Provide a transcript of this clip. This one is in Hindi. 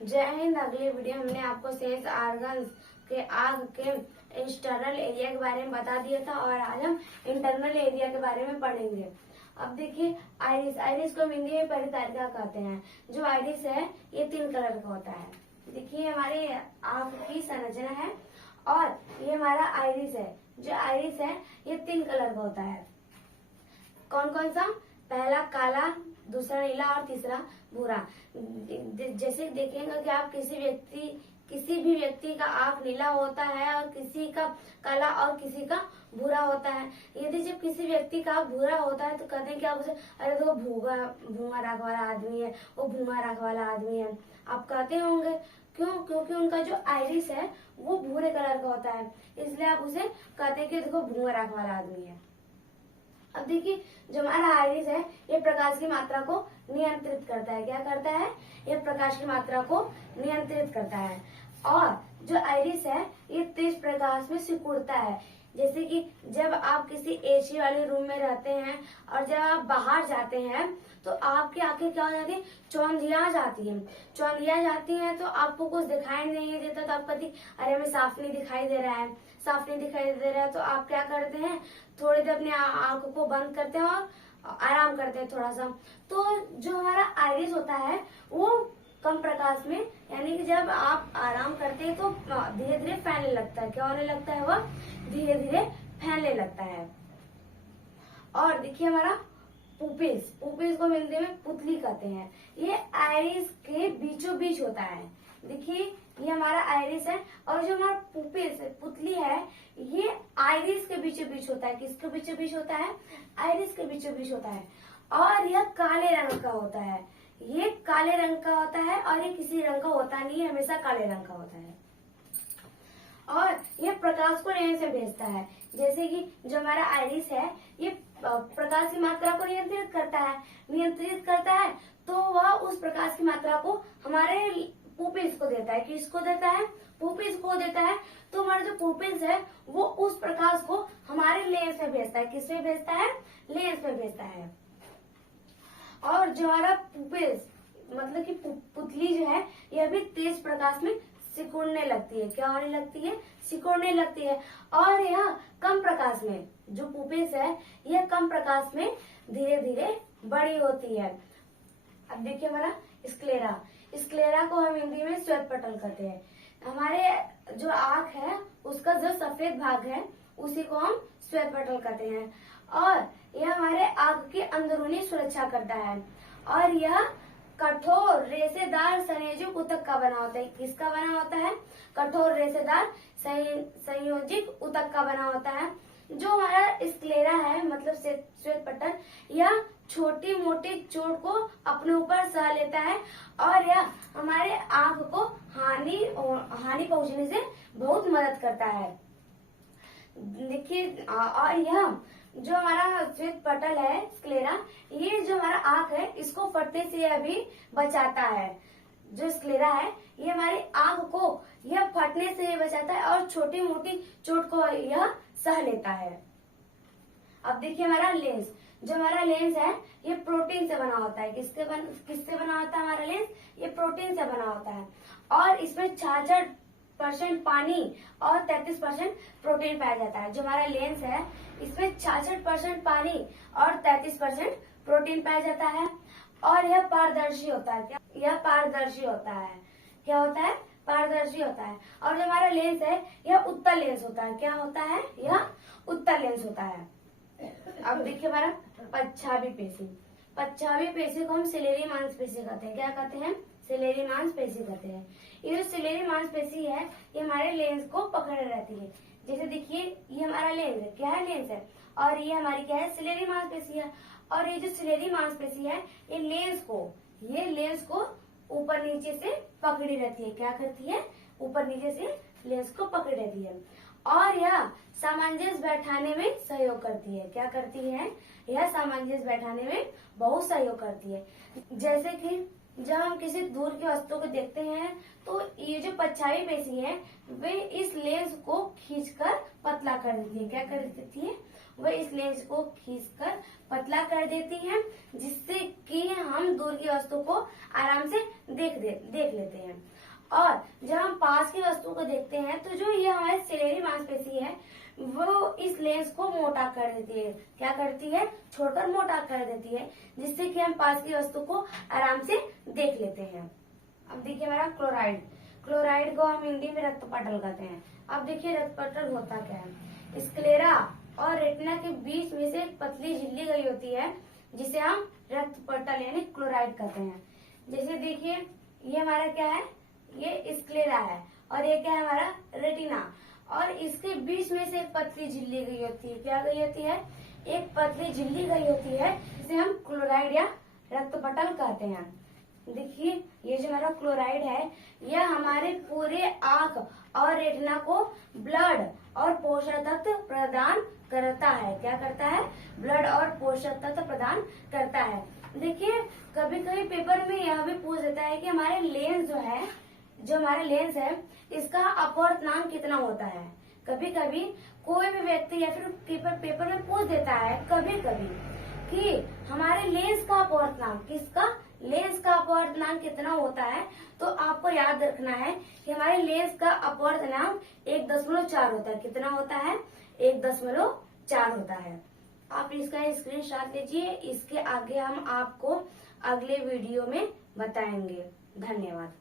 जय हिंद। अगले वीडियो में हमने आपको सेंस ऑर्गन्स के आग के एक्सटर्नल एरिया के बारे में बता दिया था और आज हम इंटरनल एरिया के बारे में पढ़ेंगे। अब देखिए आइरिस, आइरिस को हिंदी में परितारिका कहते हैं। जो आइरिस है ये 3 कलर का होता है। देखिए हमारे आंख की संरचना है और ये हमारा आइरिस है। जो आइरिस है ये 3 कलर का होता है। कौन कौन सा? पहला काला, दूसरा नीला और तीसरा भूरा। जैसे देखेंगे कि आप किसी भी व्यक्ति का आंख नीला होता है और किसी का काला और किसी का भूरा होता है। यदि जब किसी व्यक्ति का भूरा होता है तो कहते हैं कि आप उसे अरे तो वो भूंगा राख वाला आदमी है, वो भूंगा राख वाला आदमी है। आप कहते होंगे क्यों? क्योंकि उनका जो आइरिस है वो भूरे कलर का होता है, इसलिए आप उसे कहते हैं कि देखो भूंगा राख वाला आदमी है। अब देखिए जो हमारा आइरिस है ये प्रकाश की मात्रा को नियंत्रित करता है। क्या करता है? ये प्रकाश की मात्रा को नियंत्रित करता है। और जो आइरिस है ये तेज प्रकाश में सिकुड़ता है। जैसे कि जब आप किसी एसी वाले रूम में रहते हैं और जब आप बाहर जाते हैं तो आपकी आंखें क्या हो जाती है? चौंधिया जाती है। चौंधिया जाती है तो आपको कुछ दिखाई नहीं देता, तो आप कहती अरे हमें साफ नहीं दिखाई दे रहा है, साफ नहीं दिखाई दे रहा है। तो आप क्या करते हैं? थोड़ी देर अपनी आंखों को बंद करते हैं और आराम करते हैं थोड़ा सा। तो जो हमारा आइरिस होता है वो कम प्रकाश में, यानी कि जब आप आराम करते हैं तो धीरे धीरे फैलने लगता है। क्या होने लगता है? वह धीरे धीरे फैलने लगता है। और देखिए हमारा पुपिल्स, पुपिल्स को हिंदी में पुतली कहते हैं। ये आइरिस के बीचों बीच होता है। देखिए ये हमारा आइरिस है और जो हमारा पुपिल्स है, पुतली है, ये आइरिस के बीचों बीच होता है। किसके बीचों बीच होता है? आइरिस के बीचों बीच होता है। और यह काले रंग का होता है। ये काले रंग का होता है और ये किसी रंग का होता नहीं है, हमेशा काले रंग का होता है। और यह प्रकाश को लेंस से भेजता है। जैसे कि जो हमारा आइरिस है ये प्रकाश की मात्रा को नियंत्रित करता है तो वह उस प्रकाश की मात्रा को हमारे पुपिल्स को देता है। किसको देता है? पुपिल्स को देता है। तो हमारा जो पुपिल्स है वो उस प्रकाश को हमारे लेंस में भेजता है। किसमें भेजता है? लेंस में भेजता है। और जो हमारा पुपिल्स मतलब कि पुतली जो है यह भी तेज प्रकाश में सिकुड़ने लगती है। क्या होने लगती है? सिकुड़ने लगती है। और यह कम प्रकाश में, जो पुपिल्स है यह कम प्रकाश में धीरे धीरे बड़ी होती है। अब देखिए हमारा स्क्लेरा, स्क्लेरा को हम हिंदी में श्वेत पटल कहते हैं। हमारे जो आंख है उसका जो सफेद भाग है उसी को हम श्वेत पटल कहते हैं। और यह हमारे आंख की अंदरूनी सुरक्षा करता है। और यह कठोर रेशेदार संयोजित ऊतक का बना होता है। किसका बना होता है? कठोर रेशेदार संयोजित ऊतक का बना होता है। जो हमारा स्क्लेरा है मतलब श्वेत पटल, यह छोटी मोटी चोट को अपने ऊपर सह लेता है और यह हमारे आंख को हानि पहुंचने से बहुत मदद करता है। देखिए और यह जो हमारा श्वेत पटल है स्क्लेरा, ये जो हमारा आंख है इसको फटने से यह भी बचाता है। जो स्क्लेरा है ये हमारी आंख को यह फटने से ही बचाता है और छोटी मोटी चोट को यह सह लेता है। अब देखिए हमारा लेंस, जो हमारा लेंस है ये प्रोटीन से बना होता है। किससे बना होता है हमारा लेंस? ये प्रोटीन से बना होता है। और इसमें 66% पानी और 33% प्रोटीन पाया जाता है। जो हमारा लेंस है इसमें 66% पानी और 33% प्रोटीन पाया जाता है। और यह पारदर्शी होता है। यह पारदर्शी होता है। क्या होता है? पारदर्शी होता है। और जो हमारा लेंस है यह उत्तल लेंस होता है। क्या होता है? यह उत्तल लेंस होता है। अब देखिए हमारा पच्छावी पेशी, पच्छावी पेशी को हम सिलेरी मांसपेशी कहते हैं। क्या कहते हैं? सिलेरी मांसपेशी कहते हैं। ये जो सिलेरी मांसपेशी है ये हमारे लेंस को पकड़े रहती है। जैसे देखिए ये हमारा लेंस है। क्या है? लेंस है। और ये हमारी क्या है? सिलेरी मांसपेशी है। और ये जो सिलेरी मांसपेशी है ये लेंस को ऊपर नीचे से पकड़ी रहती है। क्या करती है? ऊपर नीचे से लेंस को पकड़ी रहती है। और यह सामंजस्य बैठाने में सहयोग करती है। क्या करती है? यह सामंजस्य बैठाने में बहुत सहयोग करती है। जैसे कि जब हम किसी दूर की वस्तु को देखते हैं तो ये जो परछाई पेशी है वे इस लेंस को खींचकर पतला कर देती है। क्या कर देती है? वह इस लेंस को खींचकर पतला कर देती है, जिससे कि हम दूर की वस्तु को आराम से देख लेते हैं। और जब हम पास की वस्तु को देखते हैं तो जो ये हमारी सिलेरी मांसपेशी है वो इस लेंस को मोटा कर देती है। क्या करती है? छोड़कर मोटा कर देती है, जिससे कि हम पास की वस्तु को आराम से देख लेते हैं। अब देखिए हमारा क्लोराइड। क्लोराइड को हम हिंदी में रक्त पटल कहते हैं। अब देखिए रक्त पटल होता क्या है। स्क्लेरा और रेटिना के बीच में से एक पतली झिल्ली गई होती है, जिसे हम रक्त पटल यानी क्लोराइड कहते हैं। जैसे देखिए ये हमारा क्या है? ये स्क्लेरा है और ये क्या है? हमारा रेटिना। और इसके बीच में से एक पतली झिल्ली गई होती है। क्या गई होती है? एक पतली झिल्ली गई होती है, जिसे हम क्लोराइड या रक्त पटल कहते हैं। देखिए ये जो हमारा क्लोराइड है यह हमारे पूरे आंख और रेटिना को ब्लड और पोषक तत्व प्रदान करता है। क्या करता है? ब्लड और पोषक तत्व प्रदान करता है। देखिए कभी कभी पेपर में यह भी पूछ देता है कि हमारे लेंस जो हमारा लेंस है इसका अपवर्तनांक कितना होता है। कभी कभी कोई भी व्यक्ति या फिर पेपर में पूछ देता है कभी कभी कि हमारे लेंस का अपवर्तनांक, किसका? लेंस का अपवर्तनांक कितना होता है। तो आपको याद रखना है कि हमारे लेंस का अपवर्तनांक 1.4 होता है। कितना होता है? 1.4 होता है। आप इसका स्क्रीनशॉट लीजिए। इसके आगे हम आपको अगले वीडियो में बताएंगे। धन्यवाद।